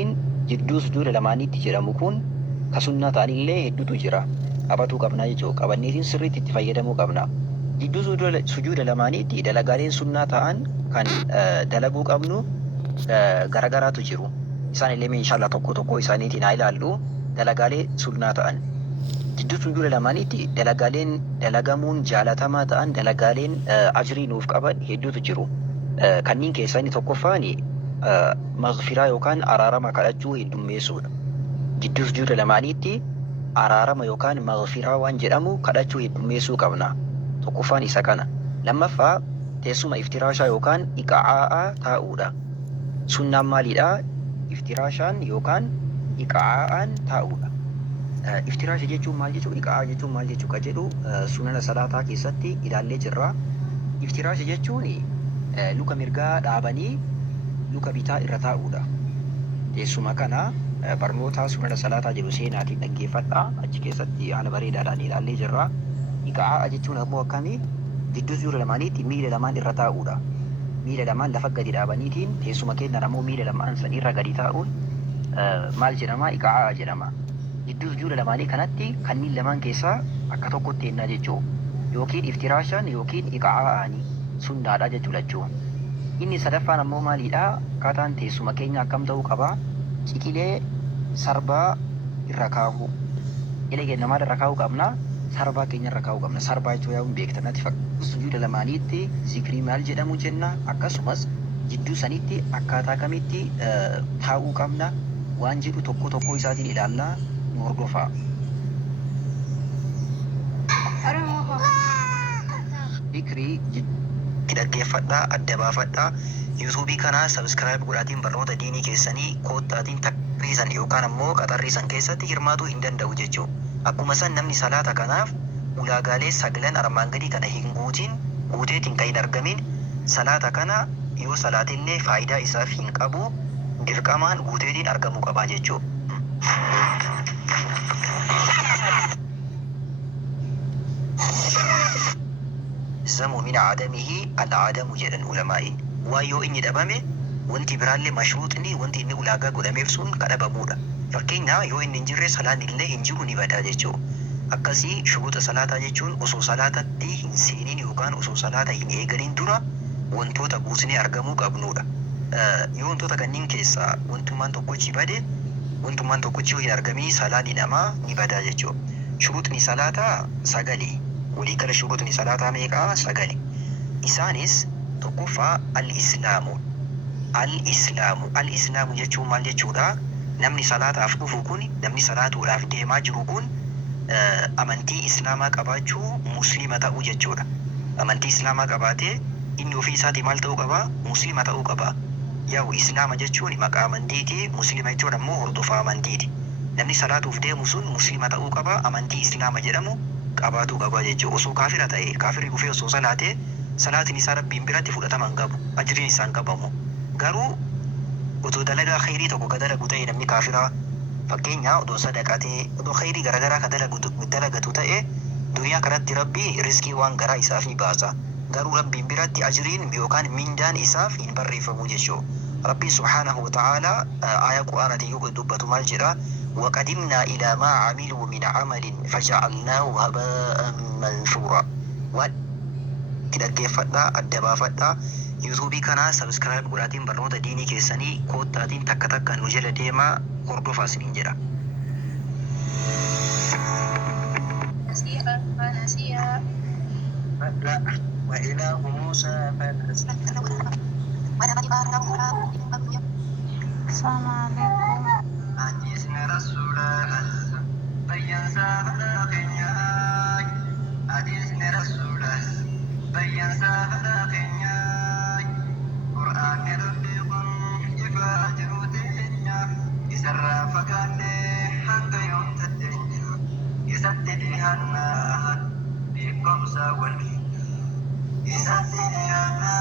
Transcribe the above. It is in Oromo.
jidduu sujuuda lamaaniitti jedhamu kun ka sunnaa ta'anillee hedduutu jira. Qabatuu qabna jechuudha. Qabanneetiin sirriitti itti fayyadamuu qabna. Jidduu sujuuda lamaaniitti dalagaaleen sunnaa ta'an kan dalaguu qabnu garagaraatu jiru. Isaan illee inshallah tokko tokko isaaniitiin haa ilaallu. Dalagaalee sunnaa ta'an jidduu sujuuda lamaaniitti dalagaaleen dalagamuun jaalatamaa ta'an dalagaaleen ajrii nuuf qaban hedduutu jiru. Kanneen keessaa inni tokkoffaan maghfiraa yookaan araarama kadhachuu heddummeessuudha. Jidduu sujuuda lamaaniitti araarama yookaan maghfiraa waan jedhamu kadhachuu heddummeessuu qabna. Tokkoffaan isa kana. Lammaffaa teessuma iftiraashaa yookaan iqaa'aa taa'uudha. Sunnaan maalidha? Iftiraashaan yookaan iqaa'aan taa'uudha. Iftiraasha jechuun maal jechuudha? Iqaa'aa jechuun maal jechuudha? Ka jedhu sunana salaataa keessatti ilaallee jirra. Iftiraasha jechuun luka mirgaa dhaabanii luka bitaa irra taa'uudha. Teessuma kana barnoota sunana salaataa jedhu seenaatiin dhaggeeffadha. Achi keessatti haala bareedaadhaan ilaallee jirra. Iqaa'aa jechuun ammoo akkamii? Jidduu sujuuda lamaaniitti miila lamaan irra taa'uudha. Miila lamaan lafa gadi dhaabaniitiin teessuma keenyan ammoo miila lamaan san irra gadi taa'uun maal jedhama? Iqaa'aa jedhama. Jidduu sujuuda lamaanii kanatti kanneen lamaan keessaa akka tokkotti ennaa jechuu yookiin iftiraashaan yookiin iqaa'aanii sunnaadha jechuudha. Inni sadaffaan ammoo maalidha? Akkaataan teessuma keenya akkam ta'uu qaba? Ciqilee sarbaa irra kaa'u. Ciqilee keenya maal irra kaa'uu qabna? Sarbaa keenya irra kaa'uu qabna. Sarbaa jechuun yaa beektanatti fakkaatu. Sujuuda lamaaniitti zikrii maal jedhamu jenna? Akkasumas jidduu sanitti akkaataa kamitti taa'uu qabna? Waan jedhu tokko tokko isaatiin ilaallaa nu hordofaa. Zikrii dhaggeeffadhaa, adda baafadhaa. Yuutuubii kanaa sabiskiraayib godhaatiin barnoota diinii keessanii koottaatiin takriisan yookaan ammoo qaxarriisan keessatti hirmaatuu hin danda'u jechuudha. Akkuma san namni salaata kanaaf ulaagaalee sagalan armaan gadii kana hin guuteetiin kan hin argamin salaata kana yoo salaatillee faayidaa isaaf hin qabu dirqamaan guuteetiin argamuu qabaa jechuudha. Zamu min aadamihi al-aadamu jedhan ulamaa'iin. Waan yoo inni dhabame wanti biraallee mashruuxni wanti inni ulaagaa godhameef sun kadhabamuudha. Fakkeenya yoo inni hin jirre salaan illee hin jiru ni badaa jechuudha. Akkasii shuruuxa salaataa jechuun osoo salaatatti hin seeniin yookaan osoo salaata hin eegaliin dura wantoota buusnee argamuu qabnuudha. Yoo wantoota kanneen keessaa wantummaan tokkochi bade wantummaan tokkochi yoo hin argamin salaanni namaa ni badaa jechuudha. Shuruuxni salaataa sagali. Walii gala shuruuxni salaataa meeqaa? Sagali. Isaanis tokkoffaa al-islaamu. Al-islaamu jechuun maal jechuudha? Namni salaataaf dhufu kun namni salaatuudhaaf deemaa jiru kun amantii islaamaa qabaachuu muslima ta'uu jechuudha. Amantii islaamaa qabaatee inni ofii isaatii maal ta'uu qaba? Muslima ta'uu qaba. Yaa'u islaama jechuun maqaa amantiiti, muslima jechuun ammoo hordofaa amantiiti. Namni salaatuuf deemu sun muslima ta'uu qaba, amantii islaama jedhamu qabaatuu qaba jechuudha. Osoo kaafira ta'e kaafirri dhufee osoo salaatee salaatiin isaa rabbiin biratti fudhatama hin qabu, ajriin isaa hin qabamu. Garuu otoo dalagaa khayrii tokko ka dalagu ta'e namni kaafiraa fakkeenya odoo sadaqatee odoo khayrii garaagaraa ka dalagatu ta'e duniyaa kanatti rabbi riskii waan garaa isaaf ni baasa. Garuu rabbiin biratti ajriin yookaan mindaan isaaf hin barreeffamu jechuudha. Rabbiin subhaanahu wa ta'aalaa aayaa quraanaatiin yoo dubbatu maal jedhaa? وقدمنا إلى ما عملوا من عمل فجعلناه هباء منثورا. dhaggeeffadhaa, adda baafadhaa. Yuutuubii kanaa sabiskiraayib godhaatiin barnoota diinii keessanii koottaatiin takka takka nu jala deemaa hordofaa isiniin jedha. وإله موسى السلام عليكم. Ajisne Rasulah, bayan sahaja kenya. Ajisne Rasulah, bayan sahaja kenya. Quran Rabbikum ifajrutenya. Isarra fakane hanga yom tadenya. Isatidihana bikum sawal. Isatidihana